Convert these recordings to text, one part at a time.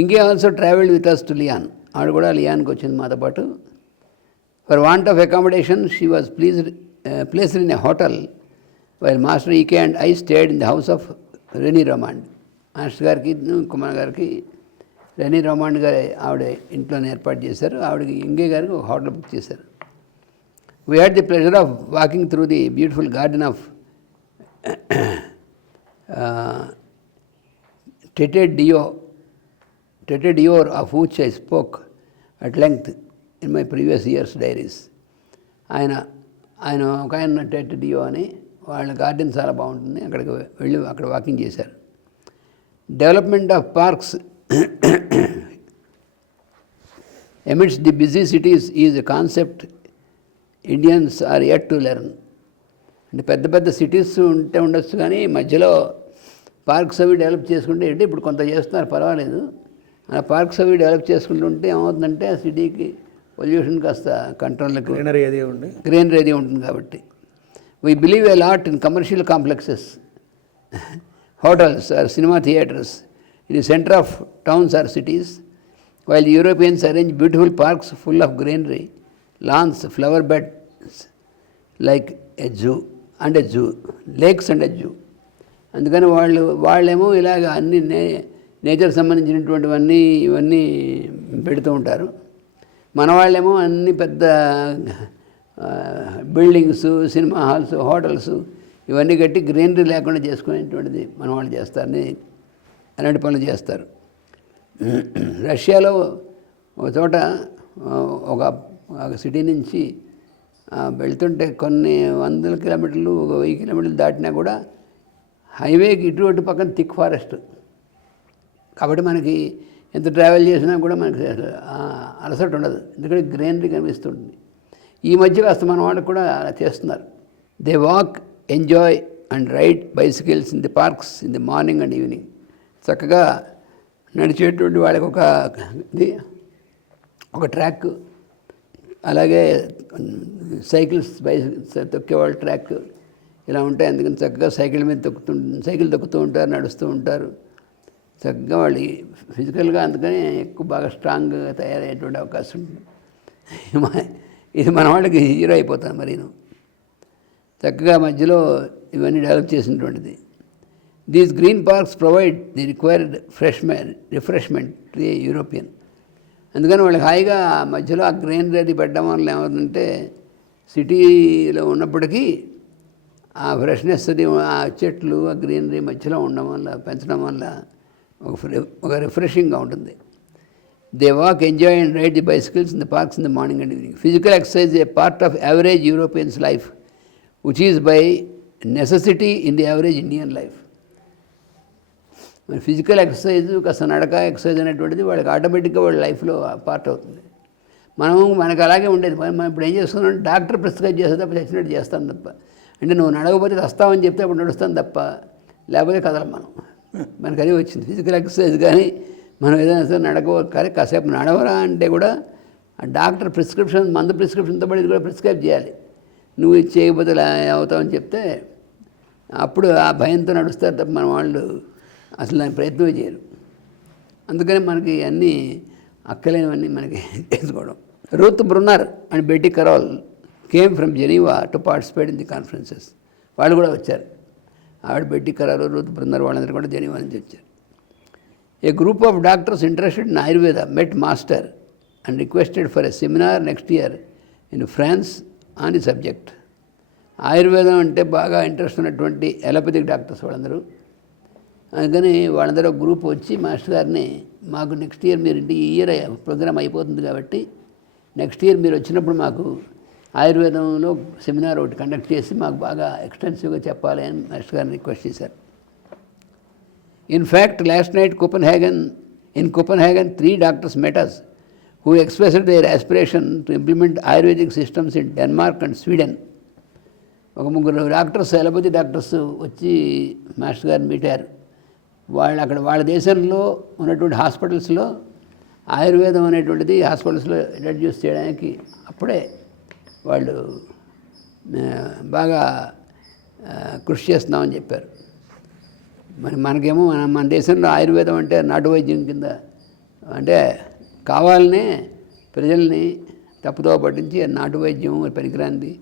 ఇంకే also travelled with us to Lyon. ఆవిడ కూడా లియాన్కి వచ్చింది మాతో పాటు. For want of accommodation she was placed in a hotel while master E K and I stayed in the house of Renee Romand. Master గారికి కుమార్ గారికి rainy రొమాండ్ గారు ఆవిడ ఇంట్లోనే ఏర్పాటు చేశారు. ఆవిడకి ఇంగే గారికి ఒక హోటల్ బుక్ చేశారు. We had the pleasure of walking through the beautiful garden of Tete Dior, of which I spoke at length in my previous year's diaries. ఆయన ఒక ఆయన టెట్ డియో అని వాళ్ళ గార్డెన్ చాలా బాగుంటుంది, అక్కడికి వెళ్ళి అక్కడ వాకింగ్ చేశారు. Development of parks amidst the busy cities is a concept Indians are yet to learn. అంటే పెద్ద పెద్ద సిటీస్ ఉండొచ్చు కానీ మధ్యలో పార్క్స్ అవి డెవలప్ చేసుకుంటే ఏంటి ఇప్పుడు కొంత చేస్తున్నారు పర్వాలేదు. ఆ పార్క్స్ అవి డెవలప్ చేసుకుంటుంటే ఏమవుతుందంటే ఆ సిటీకి పొల్యూషన్ కాస్త కంట్రోల్కి గ్రీనరీ అది ఉంటుంది కాబట్టి. We believe a lot in commercial complexes, hotels or cinema theatres in the centre of towns or cities, while the Europeans arrange beautiful parks full of greenery, lawns, flower beds like a zoo, lakes and a zoo. అందుకని వాళ్ళేమో ఇలాగ అన్ని nature సంబంధించినటువంటివన్నీ ఇవన్నీ పెడుతూ ఉంటారు. మన వాళ్ళేమో అన్ని పెద్ద బిల్డింగ్స్, సినిమా హాల్స్, హోటల్స్ ఇవన్నీ కట్టి గ్రీనరీ లేకుండా చేసుకునేటువంటిది మన వాళ్ళు చేస్తారని అలాంటి పనులు చేస్తారు. రష్యాలో ఒక చోట ఒక సిటీ నుంచి వెళ్తుంటే కొన్ని వందల కిలోమీటర్లు, 1000 కిలోమీటర్లు దాటినా కూడా హైవేకి ఇటువంటి పక్కన థిక్ ఫారెస్ట్. కాబట్టి మనకి ఎంత ట్రావెల్ చేసినా కూడా మనకి అలసట ఉండదు, ఎందుకంటే గ్రీనరీ కనిపిస్తుంది. ఈ మధ్య కాస్త మన వాళ్ళకి కూడా అలా చేస్తున్నారు. They walk, enjoy and ride bicycles in the parks in the morning and evening. చక్కగా నడిచేటువంటి వాళ్ళకి ఒక ట్రాక్, అలాగే సైకిల్స్ తొక్కేవాళ్ళ ట్రాక్ ఇలా ఉంటాయి. అందుకని చక్కగా సైకిల్ తొక్కుతూ ఉంటారు, నడుస్తూ ఉంటారు. చక్కగా వాళ్ళు ఫిజికల్గా అందుకని ఎక్కువ బాగా స్ట్రాంగ్గా తయారయ్యేటువంటి అవకాశం ఉంటుంది. ఇది మన వాళ్ళకి హీరో అయిపోతాను మరి. చక్కగా మధ్యలో ఇవన్నీ డెవలప్ చేసినటువంటిది. These green parks provide the required refreshment to a European. అందుకని వాళ్ళకి హాయిగా మధ్యలో ఆ గ్రీనరీ అది పెట్టడం వల్ల ఏమవుతుందంటే సిటీలో ఉన్నప్పటికీ ఆ ఫ్రెష్నెస్ అది, ఆ చెట్లు, ఆ గ్రీనరీ మధ్యలో ఉండడం వల్ల, పెంచడం వల్ల ఒక రిఫ్రెషింగ్గా ఉంటుంది. They walk, enjoy and ride the bicycles in the parks in the morning and evening. Physical exercise a part of average Europeans life which is by necessity in the average Indian life. Physical exercise, కాస్త నడక exercise అనేటువంటిది వాళ్ళకి ఆటోమేటిక్గా వాళ్ళ లైఫ్లో part అవుతుంది. మనకు అలాగే ఉండేది. మనం ఇప్పుడు ఏం చేస్తున్నాం, డాక్టర్ ప్రిస్క్రైబ్ చేస్తే తప్ప చచ్చినట్టు చేస్తాను తప్ప, అంటే నువ్వు నడవకపోతే వస్తావని చెప్తే అప్పుడు నడుస్తాను తప్ప, లేకపోతే కదలం మనం. మనకు అది వచ్చింది ఫిజికల్ ఎక్సర్సైజ్. కానీ మనం ఏదైనా సరే కానీ కాసేపు నడవరా అంటే కూడా ఆ డాక్టర్ ప్రిస్క్రిప్షన్, మందు ప్రిస్క్రిప్షన్తో పాటు ఇది కూడా ప్రిస్క్రైబ్ చేయాలి. నువ్వు ఇది చేయకపోతే అవుతావని చెప్తే అప్పుడు ఆ భయంతో నడుస్తారు తప్ప మన వాళ్ళు అసలు దాని ప్రయత్నమే చేయరు. అందుకని మనకి అన్నీ అక్కలేనివన్నీ మనకి తెలుసుకోవడం. Ruth Brunner and Betty Carol came from Geneva to participate in the conferences. వాళ్ళు కూడా వచ్చారు. ఆవిడ బెట్టీ కరోల్, రూత్ బ్రున్నర్ వాళ్ళందరూ కూడా జెనీవా నుంచి వచ్చారు. A group of doctors interested in Ayurveda met master and requested for a seminar next year in France on the subject. ఆయుర్వేదం అంటే బాగా ఇంట్రెస్ట్ ఉన్నటువంటి ఎలోపతిక్ డాక్టర్స్ వాళ్ళందరూ. అందుకని వాళ్ళందరూ ఒక గ్రూప్ వచ్చి మాస్టర్ గారిని, మాకు నెక్స్ట్ ఇయర్ మీరు ఈ ఇయర్ ప్రోగ్రామ్ అయిపోతుంది కాబట్టి నెక్స్ట్ ఇయర్ మీరు వచ్చినప్పుడు మాకు ఆయుర్వేదంలో సెమినార్ ఒకటి కండక్ట్ చేసి మాకు బాగా ఎక్స్టెన్సివ్గా చెప్పాలి అని మాస్టర్ గారిని రిక్వెస్ట్ చేశారు. In fact, last night in Copenhagen, 3 doctors met us who expressed their aspiration to implement Ayurvedic systems in Denmark and Sweden. ఒక 3 డాక్టర్స్, అలోపతి డాక్టర్స్ వచ్చి మాస్టర్ గారిని మీటారు. వాళ్ళు అక్కడ వాళ్ళ దేశంలో ఉన్నటువంటి హాస్పిటల్స్లో ఆయుర్వేదం అనేటువంటిది హాస్పిటల్స్లో ఇంట్రడ్యూస్ చేయడానికి అప్పుడే వాళ్ళు బాగా కృషి చేస్తున్నామని చెప్పారు. మరి మనకేమో మన దేశంలో ఆయుర్వేదం అంటే నాటు వైద్యం కింద, అంటే కావాలనే ప్రజల్ని తప్పుదోవ పట్టించి నాటు వైద్యం పనికిరాంది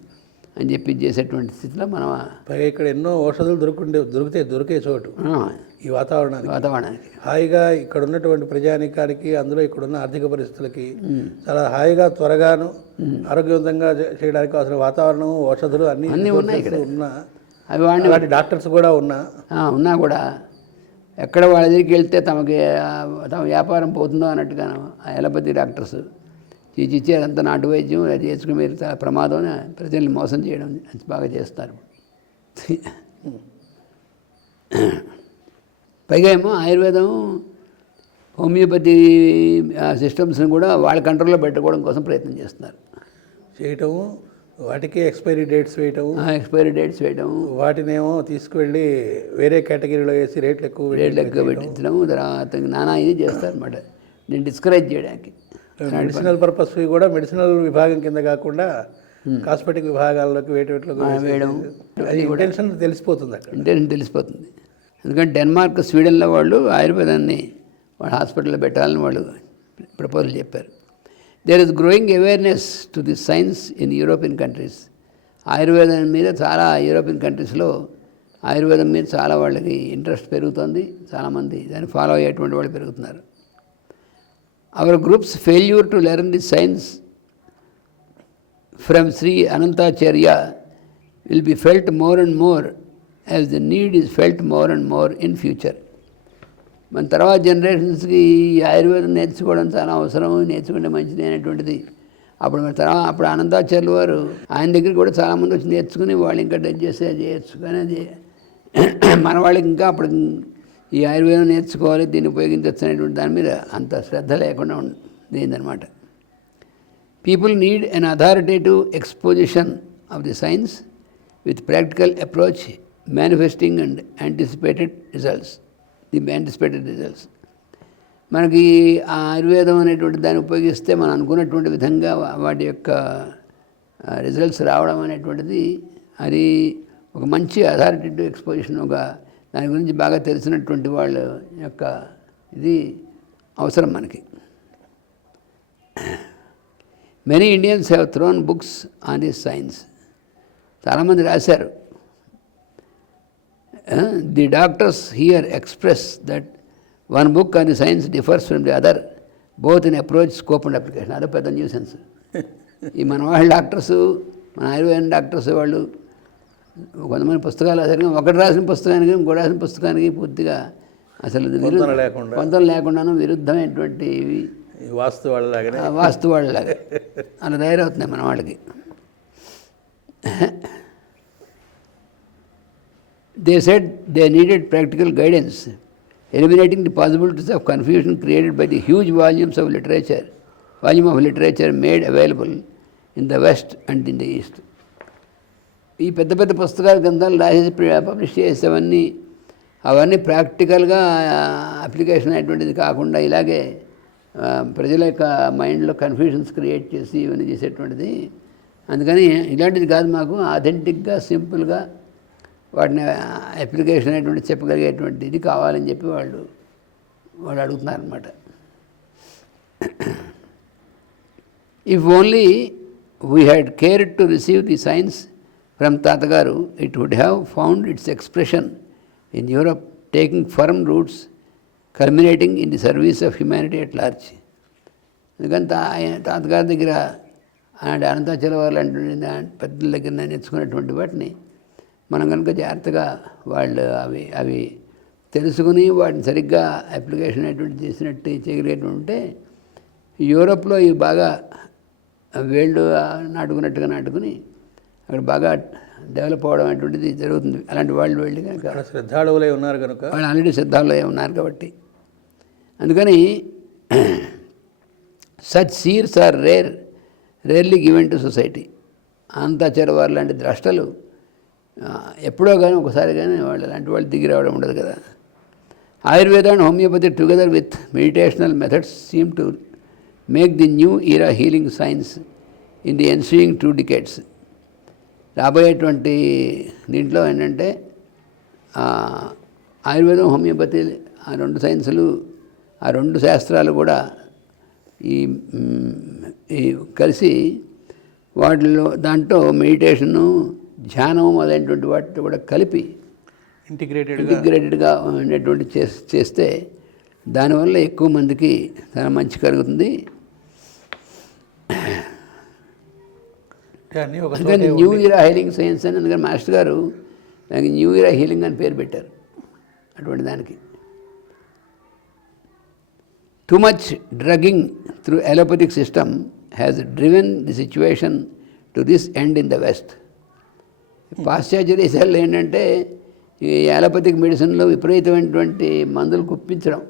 అని చెప్పి చేసేటువంటి స్థితిలో మనం. పైగా ఇక్కడ ఎన్నో ఔషధాలు దొరికే చోటు ఈ వాతావరణానికి హాయిగా ఇక్కడ ఉన్నటువంటి ప్రజానికానికి, అందులో ఇక్కడున్న ఆర్థిక పరిస్థితులకి చాలా హాయిగా త్వరగాను ఆరోగ్యవంతంగా చేయడానికి అవసరం వాతావరణం, ఔషధాలు అన్నీ ఉన్నాయి ఇక్కడ. అవి వాడిని డాక్టర్స్ కూడా ఉన్నా కూడా ఎక్కడ వాళ్ళ దగ్గరికి వెళ్తే తమ వ్యాపారం పోతుందో అన్నట్టుగాను ఆ అలోపతి డాక్టర్స్ ఇచ్చే అంత నాటు వైద్యం అది చేసుకుని మీరు ప్రమాదం ప్రజల్ని మోసం చేయడం బాగా చేస్తారు. పైగా ఏమో ఆయుర్వేదం, హోమియోపతి సిస్టమ్స్ని కూడా వాళ్ళ కంట్రోల్లో పెట్టుకోవడం కోసం ప్రయత్నం చేస్తున్నారు. చేయటము, వాటికి ఎక్స్పైరీ డేట్స్ వేయటం, వాటినేమో తీసుకువెళ్ళి వేరే కేటగిరీలో వేసి రేట్లు ఎక్కువ పెట్టించడం, తర్వాత నానా ఇది చేస్తారు అన్నమాట. నేను డిస్కరేజ్ చేయడానికి మెడిసినల్ పర్పస్ కూడా మెడిసినల్ విభాగం కింద కాకుండా కాస్మెటిక్ విభాగాల్లోకి వేయడం ఇంటెన్షన్ తెలిసిపోతుంది. ఎందుకంటే డెన్మార్క్, స్వీడన్లో వాళ్ళు ఆయుర్వేదాన్ని వాళ్ళ హాస్పిటల్లో పెట్టాలని వాళ్ళు ప్రపోజల్ చెప్పారు. There is growing awareness to the science in European countries. ఆయుర్వేదం మీద చాలా యూరోపియన్ కంట్రీస్లో ఆయుర్వేదం మీద చాలా వాళ్ళకి ఇంట్రెస్ట్ పెరుగుతుంది. చాలామంది దాన్ని ఫాలో అయ్యేటువంటి వాళ్ళు పెరుగుతున్నారు. Our group's failure to learn the science from Sri Anantacharya will be felt more and more as the need is felt more and more in future. మన తర్వాత జనరేషన్స్కి ఈ ఆయుర్వేదం నేర్చుకోవడం చాలా అవసరం, నేర్చుకుంటే మంచిది అనేటువంటిది. అప్పుడు అనంతాచార్యులు వారు ఆయన దగ్గరికి కూడా చాలామంది వచ్చి నేర్చుకుని వాళ్ళు ఇంకా డచ్ చేస్తే చేయొచ్చు. కానీ అది మన వాళ్ళకి ఇంకా అప్పుడు ఈ ఆయుర్వేదం నేర్చుకోవాలి, దీన్ని ఉపయోగించవచ్చు అనేటువంటి దాని మీద అంత శ్రద్ధ లేకుండా ఉందన్నమాట. People need an authoritative exposition of the science with practical approach manifesting and anticipated results. మనకి ఆ ఆయుర్వేదం అనేటువంటి దాన్ని ఉపయోగిస్తే మనం అనుకున్నటువంటి విధంగా వాటి యొక్క రిజల్ట్స్ రావడం అనేటువంటిది అది ఒక మంచి అథారిటేటివ్ ఎక్స్పోజిషన్, ఒక దాని గురించి బాగా తెలిసినటువంటి వాళ్ళ యొక్క ఇది అవసరం మనకి. Many Indians have throne books on this science. చాలామంది రాశారు. The doctors here express that one book on the science differs from the other both in approach, scope and application. అదో పెద్ద న్యూసెన్స్. ఈ మన వాళ్ళ డాక్టర్స్, మన ఆయుర్వేదం డాక్టర్స్ వాళ్ళు కొంతమంది పుస్తకాలు రాశారు. ఒకటి రాసిన పుస్తకానికి ఇంకో రాసిన పుస్తకానికి పూర్తిగా అసలు పొంతన లేకుండాను విరుద్ధమైనటువంటి వాస్తు వాళ్ళలాగా అలా తయారవుతున్నాయి మన వాళ్ళకి. They said they needed practical guidance, eliminating the possibilities of confusion created by the huge volume of literature made available in the West and in the East. ఈ పెద్ద పెద్ద పుస్తకాలు గ్రంథాలు రాసేసి పబ్లిష్ చేసేవన్నీ అవన్నీ ప్రాక్టికల్గా అప్లికేషన్ అనేటువంటిది కాకుండా ఇలాగే ప్రజల యొక్క మైండ్లో కన్ఫ్యూషన్స్ క్రియేట్ చేసి ఇవన్నీ చేసేటువంటిది. అందుకని ఇలాంటిది కాదు, మాకు అథెంటిక్గా సింపుల్గా వాటిని అప్లికేషన్ అనేటువంటి చెప్పగలిగేటువంటి ఇది కావాలని చెప్పి వాళ్ళు అడుగుతున్నారన్నమాట. If only we had cared to receive the science from Tatagaru, it would have found its expression in Europe, taking firm roots, culminating in the service of humanity at large. ఎందుకంటే తాతగారి దగ్గర అనంతాచార్య వారు లాంటి పెద్దల దగ్గర నేర్చుకున్నటువంటి వాటిని మనం కనుక జాగ్రత్తగా వాళ్ళు అవి తెలుసుకుని వాటిని సరిగ్గా అప్లికేషన్ అనేటువంటి చేసినట్టు చేయగలిగేటువంటి యూరోప్లో ఇవి బాగా వేళ్ళు నాటుకున్నట్టుగా నాటుకుని అక్కడ బాగా డెవలప్ అవడం అనేటువంటిది జరుగుతుంది. అలాంటి వాళ్ళు వెళ్ళి కనుక అక్కడ శ్రద్ధాళువులై ఉన్నారు కనుక వాళ్ళు ఆల్రెడీ శ్రద్ధాలో ఉన్నారు కాబట్టి. అందుకని such seers are rarely given to society. అంతాచార్య వారు లాంటి ద్రష్టలు ఎప్పుడో కానీ ఒకసారి కానీ వాళ్ళు అలాంటి వాళ్ళు దిగి రావడం ఉండదు కదా. Ayurveda and homeopathy together with meditational methods seem to make the new era healing science in the ensuing 2 decades. రాబోయేటువంటి దీంట్లో ఏంటంటే ఆయుర్వేదం, హోమియోపతి, ఆ 2 సైన్సులు, ఆ 2 శాస్త్రాలు కూడా ఈ కలిసి వాటిలో దాంట్లో మెడిటేషను, ధ్యానం మొదలైనటువంటి వాటితో కూడా కలిపి ఇంటిగ్రేటెడ్గా ఉండేటువంటి చేస్తే దానివల్ల ఎక్కువ మందికి చాలా మంచి కలుగుతుంది. అందుకని న్యూ ఇయర్ హీలింగ్ సైన్స్ అని, అందుకని మాస్టర్ గారు దానికి న్యూ ఇయర్ హీలింగ్ అని పేరు పెట్టారు. అటువంటి దానికి too much drugging through allopathic system has driven the situation to this end in the west. పాశ్చాత్య దేశాల్లో ఏంటంటే ఈ అలోపతిక్ మెడిసిన్లో విపరీతమైనటువంటి మందులు కుప్పించడం.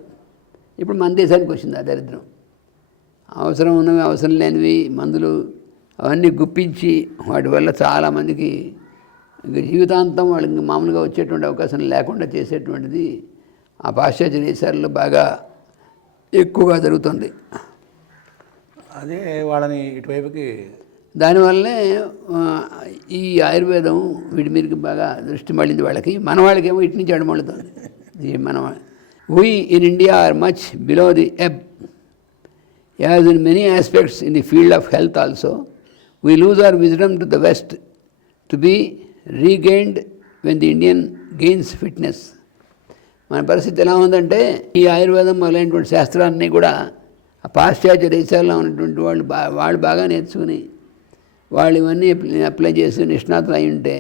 ఇప్పుడు మన దేశానికి వచ్చింది ఆ దరిద్రం. అవసరం ఉన్నవి, అవసరం లేనివి మందులు అవన్నీ గుప్పించి వాటి వల్ల చాలామందికి జీవితాంతం వాళ్ళకి మామూలుగా వచ్చేటువంటి అవకాశం లేకుండా చేసేటువంటిది ఆ పాశ్చాత్య దేశాల్లో బాగా ఎక్కువగా జరుగుతుంది. అదే వాళ్ళని ఇటువైపుకి దానివల్లే ఈ ఆయుర్వేదం వీటి మీదకి బాగా దృష్టి మళ్ళింది వాళ్ళకి. మన వాళ్ళకేమో ఇటు నుంచి అడమడుతుంది. We in India are much below the ebb. As in many aspects in the field of health also we lose our wisdom to the West to be regained when the Indian gains fitness. మన పరిస్థితి ఎలా ఉందంటే ఈ ఆయుర్వేదం మొదలైనటువంటి శాస్త్రాన్ని కూడా ఆ పాశ్చాత్య దేశాల్లో ఉన్నటువంటి వాళ్ళు బాగా నేర్చుకుని వాళ్ళు ఇవన్నీ అప్లై చేసి నిష్ణాతులు అయి ఉంటే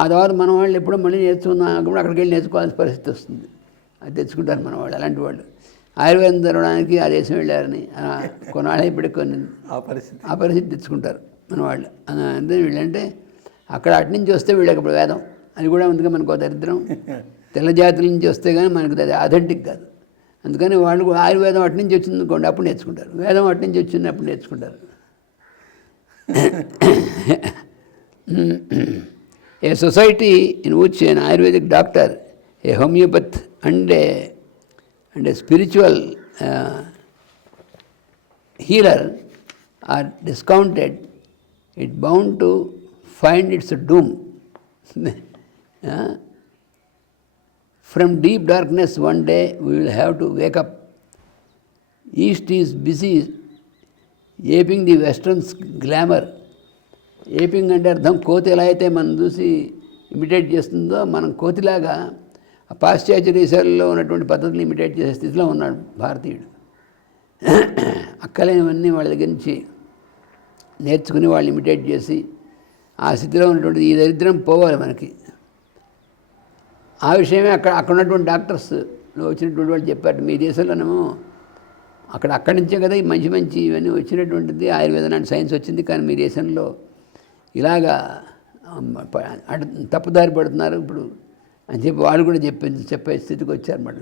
ఆ తర్వాత మన వాళ్ళు ఎప్పుడో మళ్ళీ నేర్చుకున్నా కూడా అక్కడికి వెళ్ళి నేర్చుకోవాల్సిన పరిస్థితి వస్తుంది. అది తెచ్చుకుంటారు మన వాళ్ళు. అలాంటి వాళ్ళు ఆయుర్వేదం చదవడానికి ఆ దేశం వెళ్ళారని కొన్నాళ్ళు ఇప్పటికి ఆ పరిస్థితి తెచ్చుకుంటారు మన వాళ్ళు. అంటే వీళ్ళంటే అక్కడ అటు నుంచి వస్తే వీళ్ళకి ఇప్పుడు వేదం అది కూడా అందుకే మనకు దరిద్రం. తెల్ల జాతుల నుంచి వస్తే కానీ మనకు అది అథెంటిక్ కాదు. అందుకని వాళ్ళు ఆయుర్వేదం అటు నుంచి వచ్చింది అనుకోండి అప్పుడు నేర్చుకుంటారు, వేదం అటు నుంచి వచ్చింది అప్పుడు నేర్చుకుంటారు. A society in which an Ayurvedic doctor, a homeopath and a spiritual healer are discounted, it bound to find its doom. From deep darkness one day we will have to wake up. East is busy aping the westerns glamour. Aping అంటే అర్థం కోతి ఎలా అయితే మనం చూసి imitate చేస్తుందో మనం కోతిలాగా ఆ పాశ్చాత్య దేశాల్లో ఉన్నటువంటి పద్ధతులు ఇమిటేట్ చేసే స్థితిలో ఉన్నాడు భారతీయుడు. అక్కలేనివన్నీ వాళ్ళ దగ్గర నుంచి నేర్చుకుని వాళ్ళు ఇమిటేట్ చేసి ఆ స్థితిలో ఉన్నటువంటి ఈ దరిద్రం పోవాలి మనకి. ఆ విషయమే అక్కడ ఉన్నటువంటి డాక్టర్స్ వచ్చినటువంటి వాళ్ళు చెప్పారు, మీ దేశంలోనేమో అక్కడి నుంచే కదా ఈ మంచి ఇవన్నీ వచ్చినటువంటిది, ఆయుర్వేదం అంటే సైన్స్ వచ్చింది, కానీ మీ దేశంలో ఇలాగా తప్పుదారి పడుతున్నారు ఇప్పుడు అని చెప్పి వాళ్ళు కూడా చెప్పే స్థితికి వచ్చారన్నమాట.